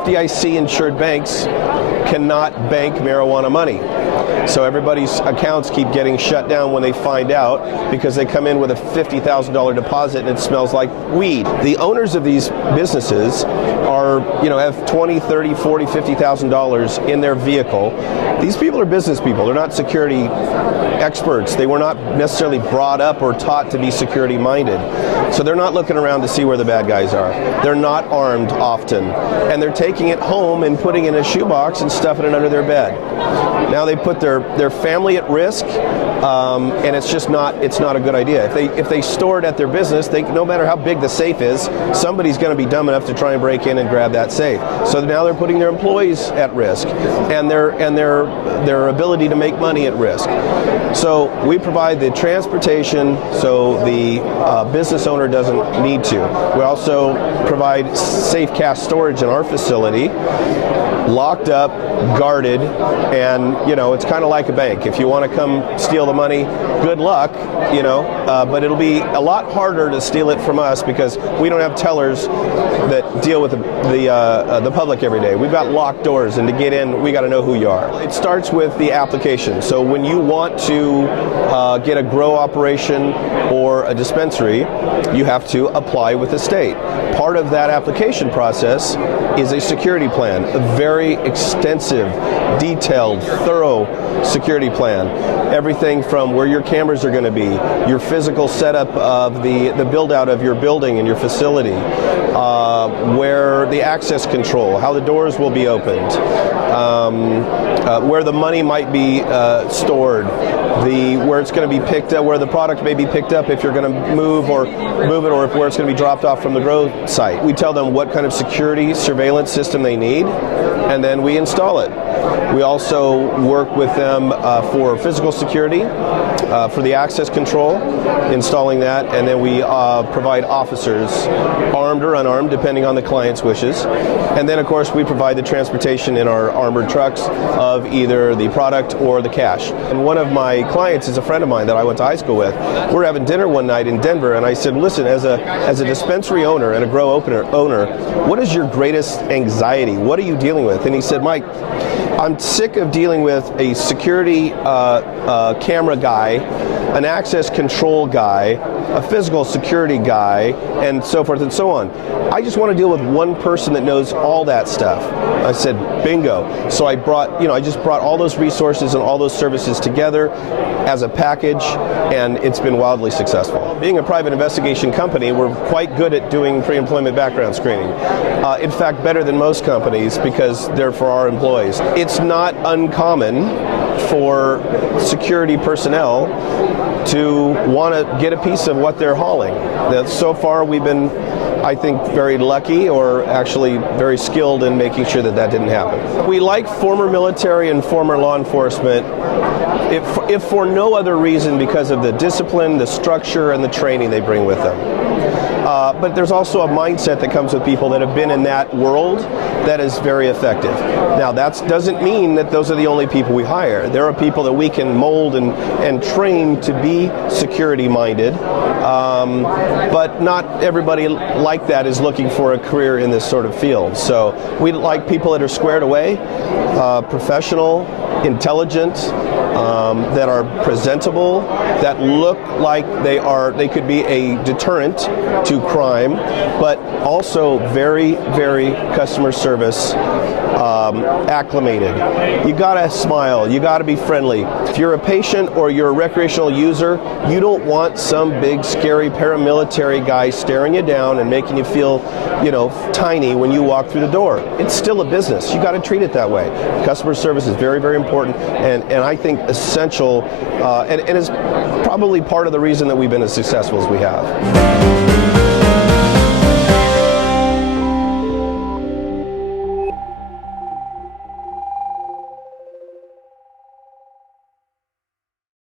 FDIC insured banks cannot bank marijuana money. So everybody's accounts keep getting shut down when they find out, because they come in with a $50,000 deposit and it smells like weed. The owners of these businesses are, have $20, $30, $40, $50,000 in their vehicle. These people are business people. They're not security experts. They were not necessarily brought up or taught to be security minded. So they're not looking around to see where the bad guys are. They're not armed often. And they're taking it home and putting it in a shoebox and stuffing it under their bed. Now they put their family at risk, and it's not a good idea. If they store it at their business, no matter how big the safe is, somebody's going to be dumb enough to try and break in and grab that safe. So now they're putting their employees at risk, and their ability to make money at risk. So we provide the transportation so the business owner doesn't need to. We also provide safe cash storage in our facility, locked up, guarded, and it's kind of like a bank. If you want to come steal the money, good luck, but it'll be a lot harder to steal it from us because we don't have tellers that deal with the public every day. We've got locked doors, and to get in, we got to know who you are. It starts with the application. So when you want to get a grow operation or a dispensary, you have to apply with the state. Part of that application process is a security plan, a very extensive, detailed, thorough security plan. Everything from where your cameras are going to be, your physical setup of the build out of your building and your facility, where the access control, how the doors will be opened, where the money might be stored, where it's going to be picked up, where the product may be picked up if you're going to move it, or where it's going to be dropped off from the grow site. We tell them what kind of security surveillance system they need, and then we install it. We also work with them for physical security, for the access control, installing that, and then we provide officers, armed or unarmed, depending on the client's wishes. And then, of course, we provide the transportation in our armored trucks of either the product or the cash. And one of my clients is a friend of mine that I went to high school with. We're having dinner one night in Denver, and I said, listen, as a dispensary owner and a grow owner, what is your greatest anxiety? What are you dealing with? And he said, Mike, I'm sick of dealing with a security camera guy, an access control guy, a physical security guy, and so forth and so on. I just want to deal with one person that knows all that stuff. I said, bingo. So I just brought all those resources and all those services together as a package, and it's been wildly successful. Being a private investigation company, we're quite good at doing pre-employment background screening. In fact, better than most companies, because they're for our employees. It's not uncommon for security personnel to want to get a piece of what they're hauling. So far we've been, I think, very lucky, or actually very skilled in making sure that didn't happen. We like former military and former law enforcement, if for no other reason, because of the discipline, the structure, and the training they bring with them. But there's also a mindset that comes with people that have been in that world that is very effective. Now, that doesn't mean that those are the only people we hire. There are people that we can mold and train to be security minded, but not everybody like that is looking for a career in this sort of field. So we like people that are squared away, professional, intelligent, that are presentable, that look like they could be a deterrent to crime, but also very, very customer service acclimated. You gotta smile, you gotta be friendly. If you're a patient or you're a recreational user, you don't want some big scary paramilitary guy staring you down and making you feel, tiny when you walk through the door. It's still a business. You gotta treat it that way. Customer service is very, very important, and I think essential, and is probably part of the reason that we've been as successful as we have.